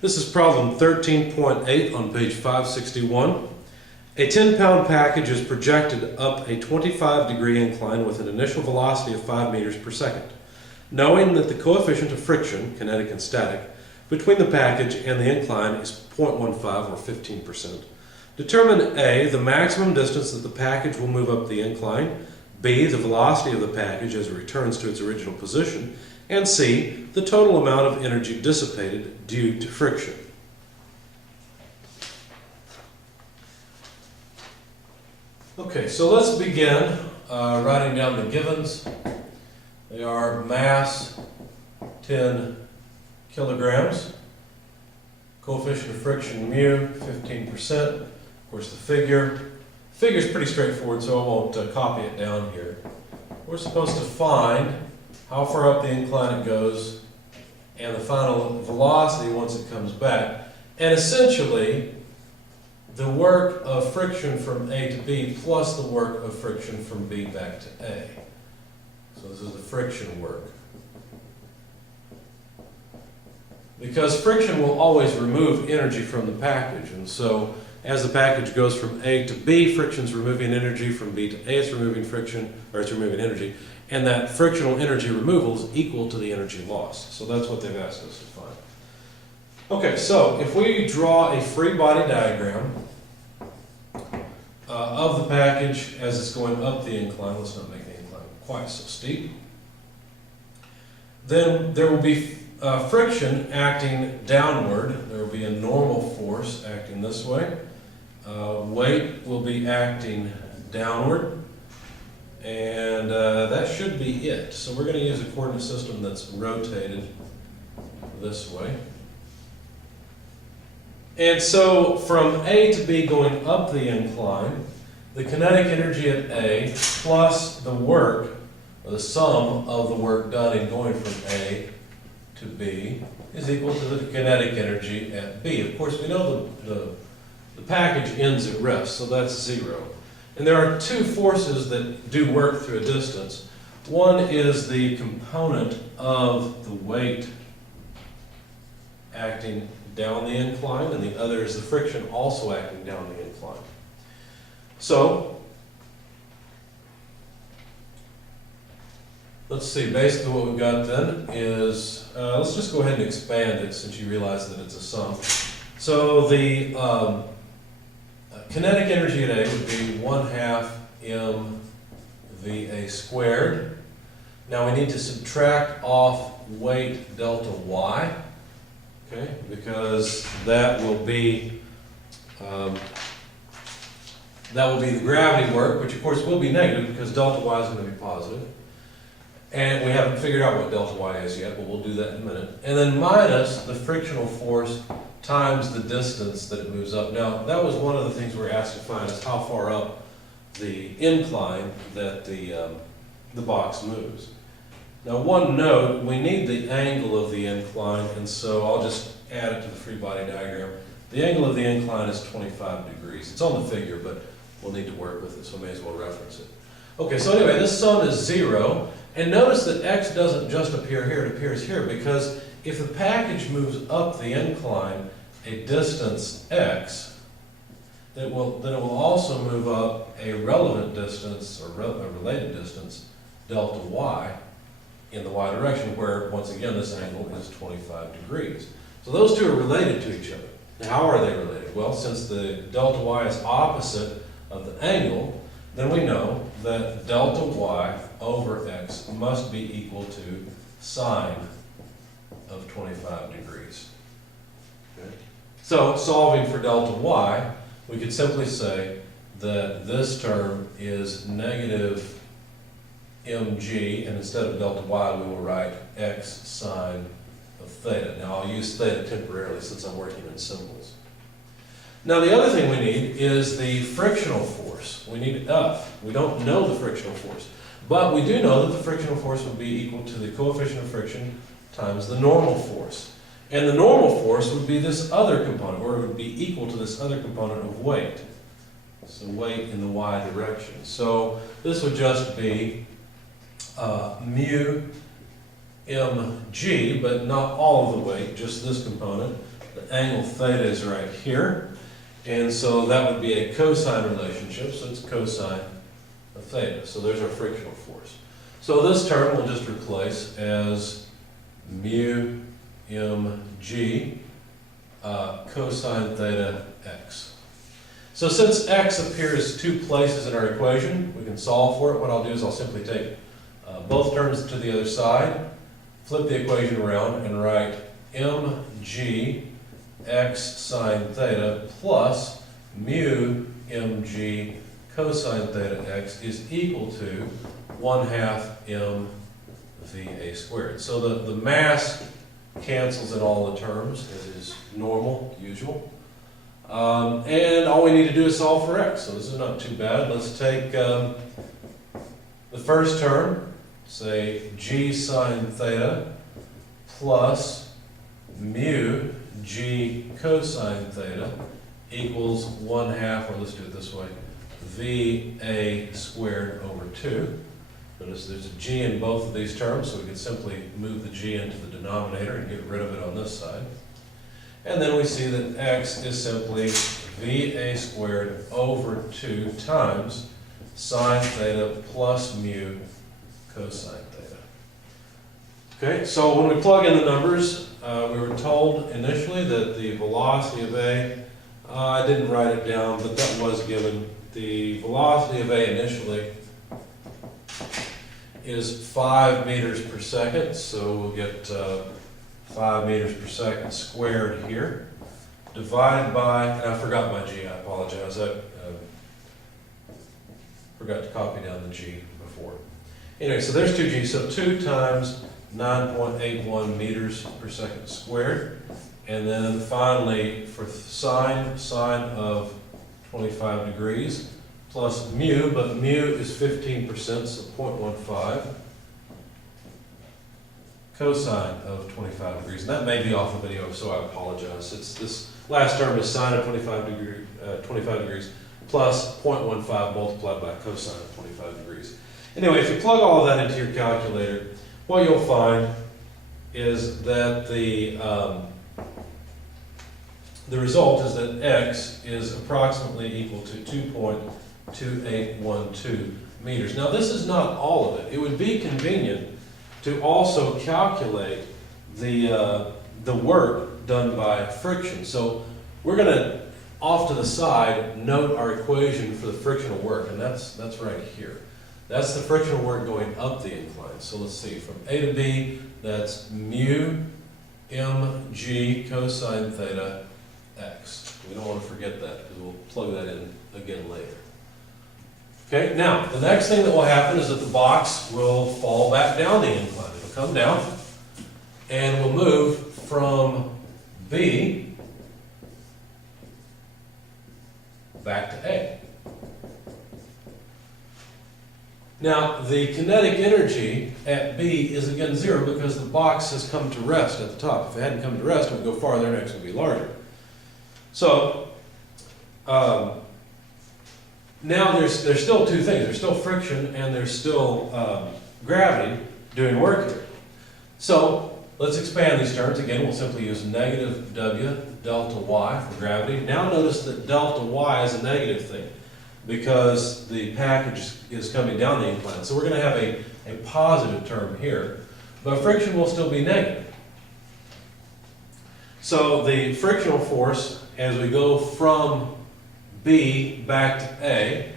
This is problem 13.8 on page 561. A 10-pound package is projected up a 25-degree incline with an initial velocity of 5 meters per second. Knowing that the coefficient of friction, kinetic and static, between the package and the incline is 0.15 or 15%, determine A, the maximum distance that the package will move up the incline, B, the velocity of the package as it returns to its original position, and C, the total amount of energy dissipated due to friction. Okay, so let's begin writing down the givens. They are mass, 10 kilograms, coefficient of friction mu, 15%. Of course, the figure is pretty straightforward, so I won't copy it down here. We're supposed to find how far up the incline it goes and the final velocity once it comes back, and essentially the work of friction from A to B plus the work of friction from B back to A. So this is the friction work. Because friction will always remove energy from the package, and so as the package goes from A to B, friction's removing energy, from B to A it's removing friction, or it's removing energy, and that frictional energy removal is equal to the energy lost. So that's what they've asked us to find. Okay, so if we draw a free body diagram of the package as it's going up the incline, let's not make the incline quite so steep, then there will be friction acting downward. There will be a normal force acting this way. Weight will be acting downward. And that should be it. So we're going to use a coordinate system that's rotated this way. And so from A to B going up the incline, the kinetic energy at A plus the work, or the sum of the work done in going from A to B, is equal to the kinetic energy at B. Of course, we know the package ends at rest, so that's 0. And there are two forces that do work through a distance. One is the component of the weight acting down the incline, and the other is the friction also acting down the incline. So, let's see, basically what we've got then is, let's just go ahead and expand it since you realize that it's a sum. So the kinetic energy at A would be 1/2 mVA squared. Now we need to subtract off weight delta Y, okay, because that will be the gravity work, which of course will be negative because delta Y is going to be positive. And we haven't figured out what delta Y is yet, but we'll do that in a minute. And then minus the frictional force times the distance that it moves up. Now, that was one of the things we were asked to find, is how far up the incline that the box moves. Now, one note, we need the angle of the incline, and so I'll just add it to the free body diagram. The angle of the incline is 25 degrees. It's on the figure, but we'll need to work with it, so I may as well reference it. Okay, so anyway, this sum is 0, and notice that x doesn't just appear here, it appears here, because if the package moves up the incline a distance x, then it will also move up a relevant distance, or a related distance, delta y, in the y direction, where, once again, this angle is 25 degrees. So those two are related to each other. Now, how are they related? Well, since the delta y is opposite of the angle, then we know that delta y over x must be equal to sine of 25 degrees. Okay. So, solving for delta y, we could simply say that this term is negative mg, and instead of delta y, we will write x sine of theta. Now, I'll use theta temporarily since I'm working in symbols. Now, the other thing we need is the frictional force. We need F. We don't know the frictional force, but we do know that the frictional force will be equal to the coefficient of friction times the normal force. And the normal force would be this other component, or it would be equal to this other component of weight. So weight in the y direction. So this would just be mu mg, but not all of the weight, just this component. The angle theta is right here. And so that would be a cosine relationship, so it's cosine of theta. So there's our frictional force. So this term we'll just replace as mu mg cosine theta x. So since x appears two places in our equation, we can solve for it. What I'll do is I'll simply take both terms to the other side, flip the equation around, and write mg x sine theta plus mu mg cosine theta x is equal to 1/2 mva squared. So the mass cancels in all the terms, as is normal, usual. And all we need to do is solve for x, so this is not too bad. Let's take the first term, say g sine theta plus mu g cosine theta equals 1/2, or let's do it this way, va squared over 2. Notice there's a g in both of these terms, so we can simply move the g into the denominator and get rid of it on this side. And then we see that x is simply va squared over 2 times sine theta plus mu cosine theta. Okay, so when we plug in the numbers, we were told initially that the velocity of A, I didn't write it down, but that was given. The velocity of A initially is 5 meters per second, so we'll get 5 meters per second squared here, divided by, and I forgot my g, I apologize, I forgot to copy down the g before. Anyway, so there's 2g, so 2 times 9.81 meters per second squared, and then finally for sine of 25 degrees, plus mu, but mu is 15%, so 0.15, cosine of 25 degrees. And that may be off the video, so I apologize. This last term is sine of 25 degrees plus 0.15 multiplied by cosine of 25 degrees. Anyway, if you plug all of that into your calculator, what you'll find is that the result is that x is approximately equal to 2.2812 meters. Now this is not all of it. It would be convenient to also calculate the work done by friction. So we're going to, off to the side, note our equation for the frictional work, and that's right here. That's the frictional work going up the incline. So let's see, from A to B, that's mu mg cosine theta x. We don't want to forget that because we'll plug that in again later. Okay, now the next thing that will happen is that the box will fall back down the incline. It'll come down and we'll move from B back to A. Now the kinetic energy at B is again 0 because the box has come to rest at the top. If it hadn't come to rest, it would go farther and x would be larger. So now there's still two things. There's still friction and there's still gravity doing work here. So let's expand these terms. Again, we'll simply use negative W delta Y for gravity. Now notice that delta Y is a negative thing because the package is coming down the incline. So we're going to have a positive term here, but friction will still be negative. So the frictional force as we go from B back to A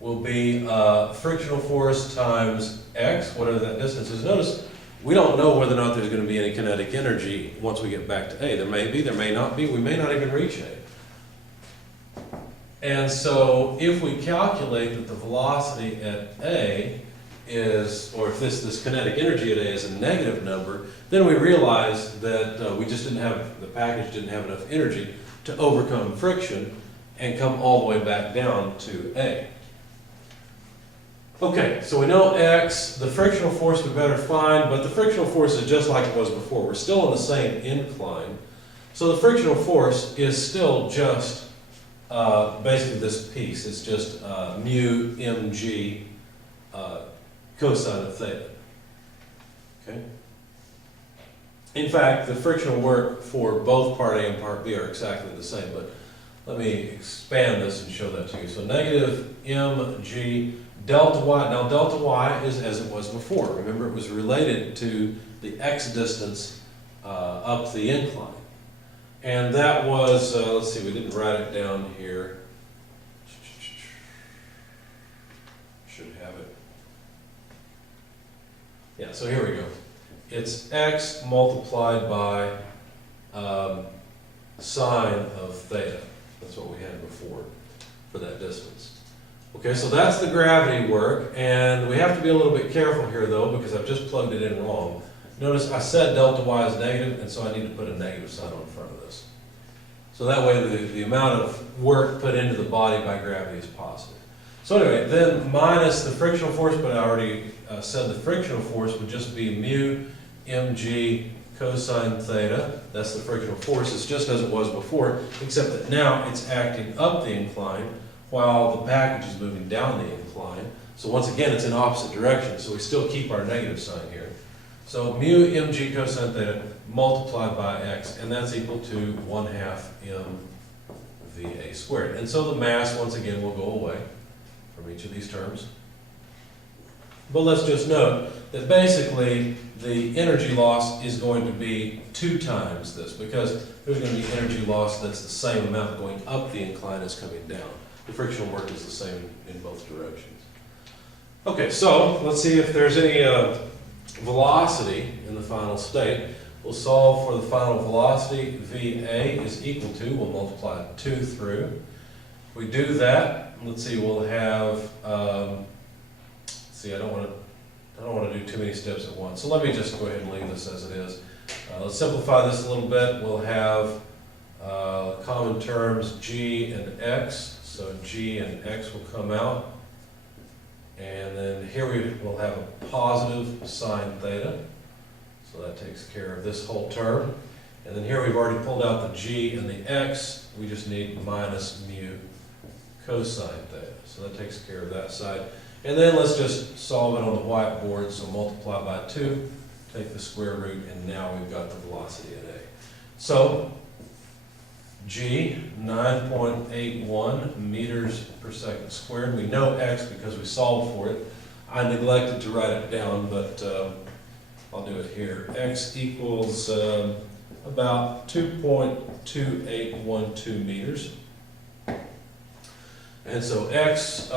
will be frictional force times x, whatever that distance is. Notice we don't know whether or not there's going to be any kinetic energy once we get back to A. There may be, there may not be, we may not even reach A. And so if we calculate that the velocity at A is, or if this kinetic energy at A is a negative number, then we realize that we just didn't have, the package didn't have enough energy to overcome friction and come all the way back down to A. Okay, so we know x, the frictional force we better find, but the frictional force is just like it was before. We're still on the same incline. So the frictional force is still just basically this piece. It's just mu mg cosine of theta. Okay? In fact, the frictional work for both part A and part B are exactly the same, but let me expand this and show that to you. So negative mg delta y. Now delta y is as it was before. Remember, it was related to the x distance up the incline. And that was, let's see, we didn't write it down here. Should have it. Yeah, so here we go. It's x multiplied by sine of theta. That's what we had before for that distance. Okay, so that's the gravity work, and we have to be a little bit careful here though, because I've just plugged it in wrong. Notice I said delta y is negative, and so I need to put a negative sign on front of this. So that way the amount of work put into the body by gravity is positive. So anyway, then minus the frictional force, but I already said the frictional force would just be mu mg cosine theta. That's the frictional force. It's just as it was before, except that now it's acting up the incline while the package is moving down the incline. So once again, it's in opposite direction, so we still keep our negative sign here. So mu mg cosine theta multiplied by x, and that's equal to 1/2 mva squared. And so the mass, once again, will go away from each of these terms. But let's just note that basically the energy loss is going to be 2 times this, because there's going to be energy loss that's the same amount going up the incline as coming down. The frictional work is the same in both directions. Okay, so let's see if there's any velocity in the final state. We'll solve for the final velocity. VA is equal to, we'll multiply 2 through. If we do that, let's see, we'll have, I don't want to do too many steps at once. So let me just go ahead and leave this as it is. Let's simplify this a little bit. We'll have common terms g and x. So g and x will come out. And then here we will have a positive sine theta. So that takes care of this whole term. And then here we've already pulled out the g and the x. We just need minus mu cosine theta. So that takes care of that side. And then let's just solve it on the whiteboard. So multiply by 2, take the square root, and now we've got the velocity at A. So g, 9.81 meters per second squared. We know x because we solved for it. I neglected to write it down, but I'll do it here. X equals about 2.2812 meters. And so x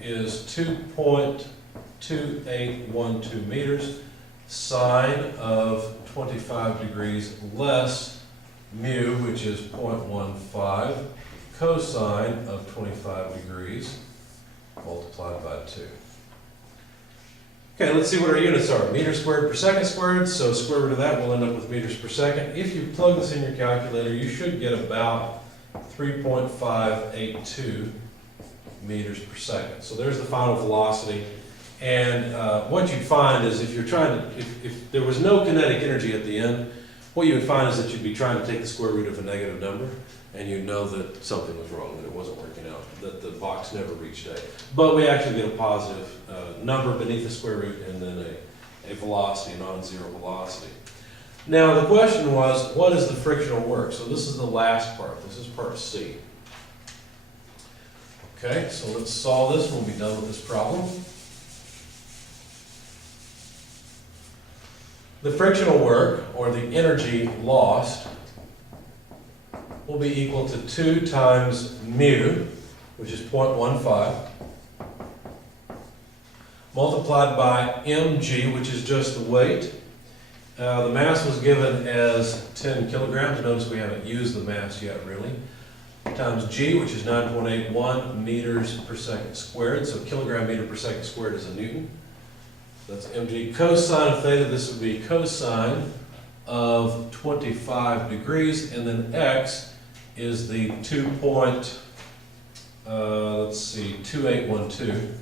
is 2.2812 meters. Sine of 25 degrees less mu, which is 0.15, cosine of 25 degrees multiplied by 2. Okay, let's see what our units are. Meters squared per second squared, so square root of that will end up with meters per second. If you plug this in your calculator, you should get about 3.582 meters per second. So there's the final velocity. And what you'd find is if you're trying to, if there was no kinetic energy at the end, what you would find is that you'd be trying to take the square root of a negative number, and you'd know that something was wrong, that it wasn't working out, that the box never reached A. But we actually get a positive number beneath the square root and then a velocity, a non-zero velocity. Now the question was, what is the frictional work? So this is the last part. This is part C. Okay, so let's solve this. We'll be done with this problem. The frictional work, or the energy lost, will be equal to 2 times mu, which is 0.15, multiplied by mg, which is just the weight. The mass was given as 10 kilograms. Notice we haven't used the mass yet, really. Times g, which is 9.81 meters per second squared. So kilogram meter per second squared is a Newton. That's mg. Cosine of theta, this would be cosine of 25 degrees. And then x is the 2812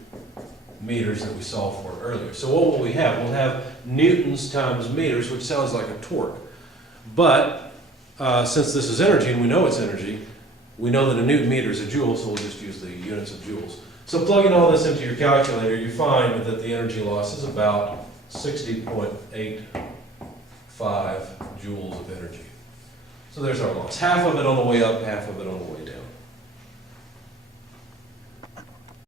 meters that we solved for earlier. So what will we have? We'll have newtons times meters, which sounds like a torque. But since this is energy, and we know it's energy, we know that a newton meter is a joule, so we'll just use the units of joules. So plugging all this into your calculator, you find that the energy loss is about 60.84 joules of energy. So there's our loss, half of it on the way up, half of it on the way